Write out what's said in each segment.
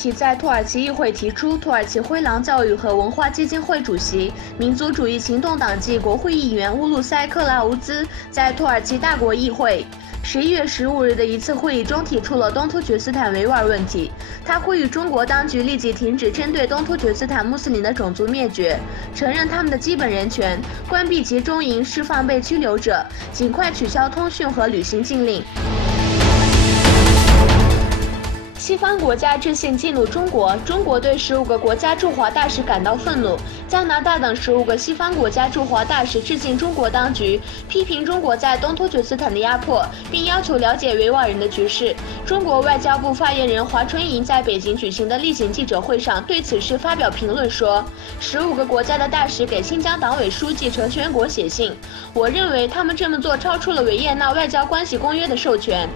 题在土耳其议会提出，土耳其灰狼教育和文化基金会主席、民族主义行动党籍国会议员乌鲁塞克拉乌兹在土耳其大国议会11月15日的一次会议中提出了东突厥斯坦维吾尔问题。他呼吁中国当局立即停止针对东突厥斯坦穆斯林的种族灭绝，承认他们的基本人权，关闭集中营，释放被拘留者，尽快取消通讯和旅行禁令。西方国家致信激怒中国，中国对15个国家驻华大使感到愤怒。加拿大等15个西方国家驻华大使致信中国当局，批评中国在东突厥斯坦的压迫，并要求了解维吾尔人的局势。中国外交部发言人华春莹在北京举行的例行记者会上对此事发表评论说，15个国家的大使给新疆党委书记陈全国写信，我认为他们这么做超出了维也纳外交关系公约的授权。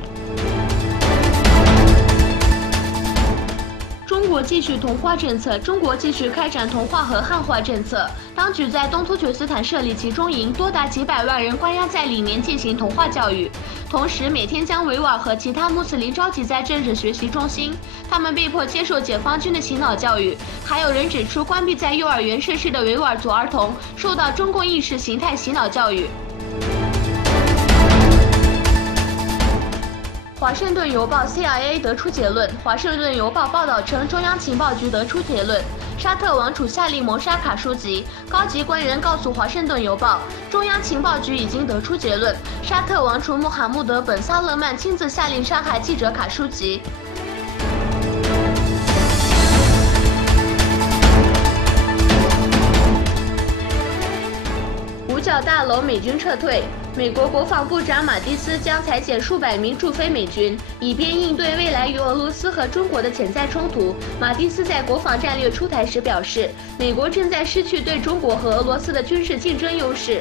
中国继续同化政策，中国继续开展同化和汉化政策。当局在东突厥斯坦设立集中营，多达几百万人关押在里面进行同化教育，同时每天将维吾尔和其他穆斯林召集在政治学习中心，他们被迫接受解放军的洗脑教育。还有人指出，关闭在幼儿园设施的维吾尔族儿童受到中共意识形态洗脑教育。华盛顿邮报 CIA 得出结论。华盛顿邮报报道称，中央情报局得出结论，沙特王储下令谋杀卡舒吉。高级官员告诉华盛顿邮报，中央情报局已经得出结论，沙特王储穆罕默德本萨勒曼亲自下令杀害记者卡舒吉。五角大楼美军撤退。美国国防部长马蒂斯将裁减数百名驻菲美军，以便应对未来与俄罗斯和中国的潜在冲突。马蒂斯在国防战略出台时表示，美国正在失去对中国和俄罗斯的军事竞争优势。